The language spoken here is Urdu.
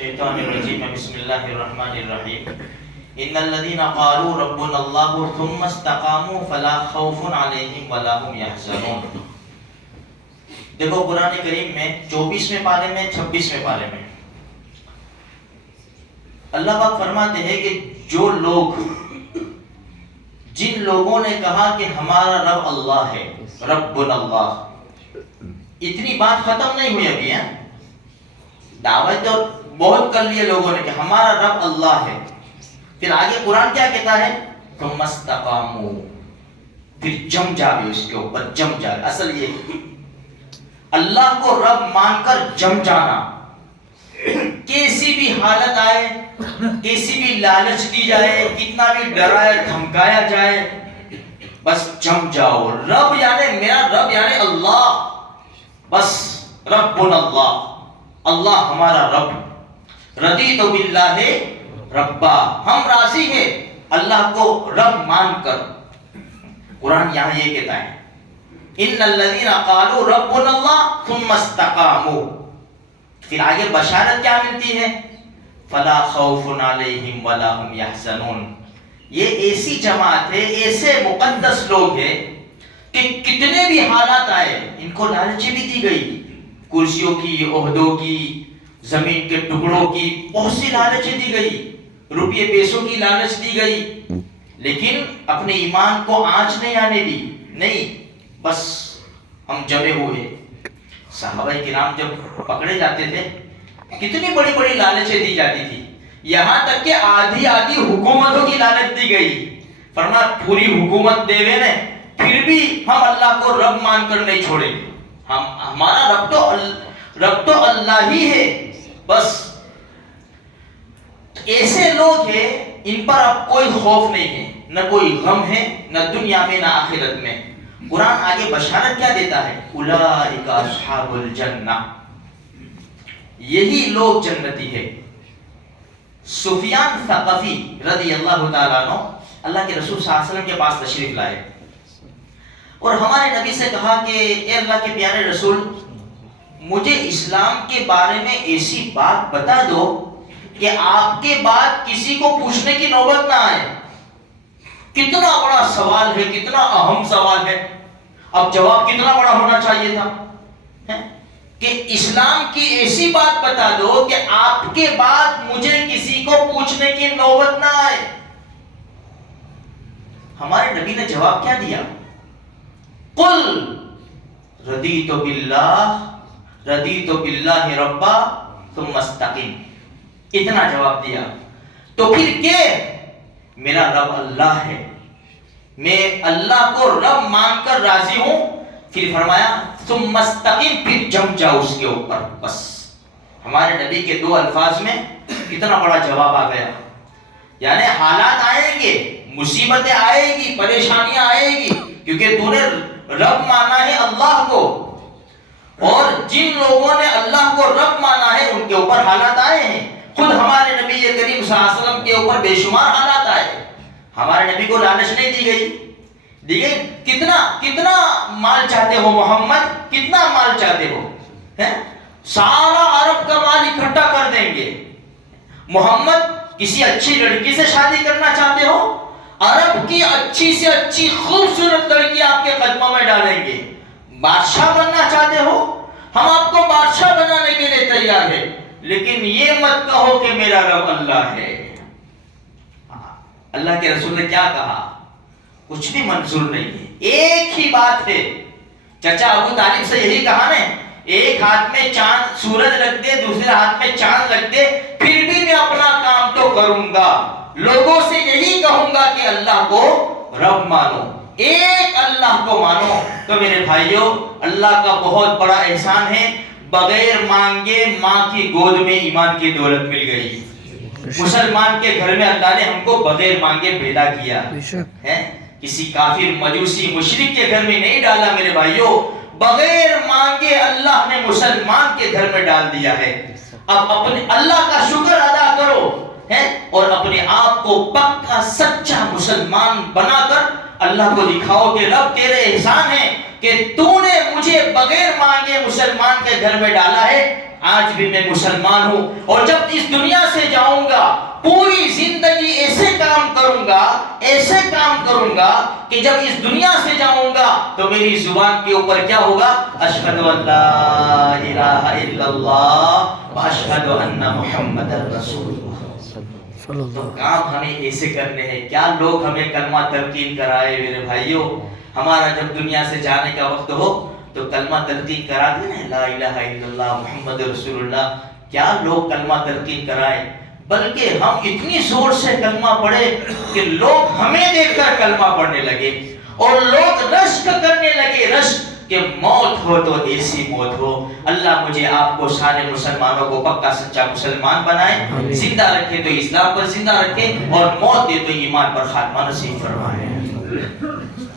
الشیطان الرجیم بسم اللہ الرحمن الرحیم ان الذين قالوا ربنا الله ثم استقاموا فلا خوف علیہم ولا هم يحزنون. دیکھو قرآن کریم میں 24ویں پارے میں 26ویں پارے میں اللہ پاک فرماتے ہیں کہ جو لوگ جن لوگوں نے کہا کہ ہمارا رب اللہ ہے، ربنا اللہ، اتنی بات ختم نہیں ہوئی ابھی ہے. دعوت تو بہت کر لیے لوگوں نے کہ ہمارا رب اللہ ہے. پھر آگے قرآن کیا کہتا ہے؟ ثم استقاموا، پھر جم جاوے اس کے اوپر، جم جاوے. اصل یہ اللہ کو رب مان کر جم جانا، کیسی بھی حالت آئے، کیسی بھی لالچ دی جائے، کتنا بھی ڈرایا دھمکایا جائے، بس جم جاؤ. رب یعنی میرا رب یعنی اللہ، بس ربنا اللہ، اللہ ہمارا رب. رضیت باللہ ربا، ہم راضی ہیں اللہ کو رب مان کر. قرآن یہاں یہ کہتا ہے ان الذین قالوا ربنا اللہ ثم استقاموا. پھر آگے بشارت کیا ملتی ہے؟ فلا خوف علیہم ولا هم یحزنون. یہ ایسی جماعت ہے، ایسے مقدس لوگ ہیں کہ کتنے بھی حالات آئے ان کو لالچی بھی دی گئی، کرسیوں کی، عہدوں کی، زمین کے ٹکڑوں کی، بہت سی لالچیں دی گئی، روپیے پیسوں کی لالچ دی گئی، لیکن اپنے ایمان کو آنچ نہیں آنے دی. نہیں، بس ہم جمے ہوئے. صحابہ کرام جب پکڑے جاتے تھے کتنی بڑی بڑی لالچیں دی جاتی تھی، یہاں تک کہ آدھی حکومتوں کی لالچ دی گئی. فرمایا پوری حکومت دیوے نے پھر بھی ہم اللہ کو رب مان کر نہیں چھوڑیں گے. ہمارا رب تو اللہ ہی ہے. بس ایسے لوگ ہیں ان پر اب کوئی خوف نہیں ہے، نہ کوئی غم ہے، نہ دنیا میں نہ آخرت میں. قرآن آگے بشارت کیا دیتا ہے؟ اولئک اصحاب الجنہ، یہی لوگ جنتی ہے. سفیان ثقفی رضی اللہ تعالیٰ عنہ اللہ کے رسول صلی اللہ علیہ وسلم کے پاس تشریف لائے اور ہمارے نبی سے کہا کہ اے اللہ کے پیارے رسول، مجھے اسلام کے بارے میں ایسی بات بتا دو کہ آپ کے بعد کسی کو پوچھنے کی نوبت نہ آئے. کتنا بڑا سوال ہے، کتنا اہم سوال ہے. اب جواب کتنا بڑا ہونا چاہیے تھا کہ اسلام کی ایسی بات بتا دو کہ آپ کے بعد مجھے کسی کو پوچھنے کی نوبت نہ آئے. ہمارے نبی نے جواب کیا دیا؟ قل رضیت باللہ ربا ثم استقم. اتنا جواب دیا. تو پھر کہ میرا رب اللہ ہے، میں اللہ کو رب مان کر راضی ہوں. پھر فرمایا ثم استقم، پھر جم جاؤ اس کے اوپر. بس ہمارے نبی کے دو الفاظ میں اتنا بڑا جواب آ گیا. یعنی حالات آئیں گے، مصیبتیں آئے گی، پریشانیاں آئے گی، کیونکہ تو نے رب مانا ہے اللہ کو، اور جن لوگوں نے اللہ کو رب مانا ہے ان کے اوپر حالات آئے ہیں. خود ہمارے نبی کریم صلی اللہ علیہ وسلم کے اوپر بے شمار حالات آئے. ہمارے نبی کو لالچ نہیں دی گئی. کتنا مال چاہتے ہو محمد، کتنا مال چاہتے ہو؟ سارا عرب کا مال اکٹھا کر دیں گے. محمد کسی اچھی لڑکی سے شادی کرنا چاہتے ہو؟ عرب کی اچھی سے اچھی خوبصورت لڑکی آپ کے قدموں میں ڈالیں گے. بادشاہ بننا چاہتے ہو؟ ہم آپ کو بادشاہ بنانے کے لیے تیار ہے، لیکن یہ مت کہو کہ میرا رب اللہ ہے. اللہ کے رسول نے کیا کہا؟ کچھ بھی منظور نہیں ہے. ایک ہی بات ہے. چچا ابو طالب سے یہی کہا نا، ایک ہاتھ میں چاند سورج رکھ دے، دوسرے ہاتھ میں چاند رکھ دے، پھر بھی میں اپنا کام تو کروں گا. لوگوں سے یہی کہوں گا کہ اللہ کو رب مانو، ایک اللہ کو مانو. تو میرے بھائیوں، اللہ کا بہت بڑا احسان ہے، بغیر مانگے ماں کی گود میں ایمان کی دولت مل گئی. مسلمان کے گھر میں اللہ نے ہم کو بغیر مانگے پیدا کیا ہے، کسی کافر مجوسی مشرک کے گھر میں نہیں ڈالا. میرے بھائیوں، بغیر مانگے اللہ نے مسلمان کے گھر میں ڈال دیا ہے. اب اپنے اللہ کا شکر ادا کرو اور اپنے آپ کو پکا سچا مسلمان بنا کر اللہ کو دکھاؤ کہ رب تیرے احسان ہے، کہ تو نے مجھے بغیر مانگے مسلمان کے گھر میں ڈالا ہے، آج بھی میں مسلمان ہوں، اور جب اس دنیا سے جاؤں گا پوری زندگی ایسے کام کروں گا کہ جب اس دنیا سے جاؤں گا تو میری زبان کے اوپر کیا ہوگا؟ اشہد ان لا الہ الا اللہ واشہد ان محمد رسول اللہ۔ تو کام ہمیں ایسے کرنے ہیں۔ کیا لوگ ہمیں کلمہ تلقین کرائے میرے بھائیوں؟ ہمارا جب دنیا سے جانے کا وقت ہو تو کلمہ تلقین کرا دیں نا، لا الہ الا اللہ محمد رسول اللہ۔ کیا لوگ کلمہ تلقین کرائے، بلکہ ہم اتنی زور سے کلمہ پڑھے کہ لوگ ہمیں دیکھ کر کلمہ پڑھنے لگے، اور لوگ رشک کرنے لگے، رشک کہ موت ہو تو ایسی موت ہو۔ اللہ مجھے آپ کو سارے مسلمانوں کو پکا سچا مسلمان بنائے، زندہ رکھے تو اسلام پر زندہ رکھے، اور موت دے تو ایمان پر خاتمہ نصیب فرمائے۔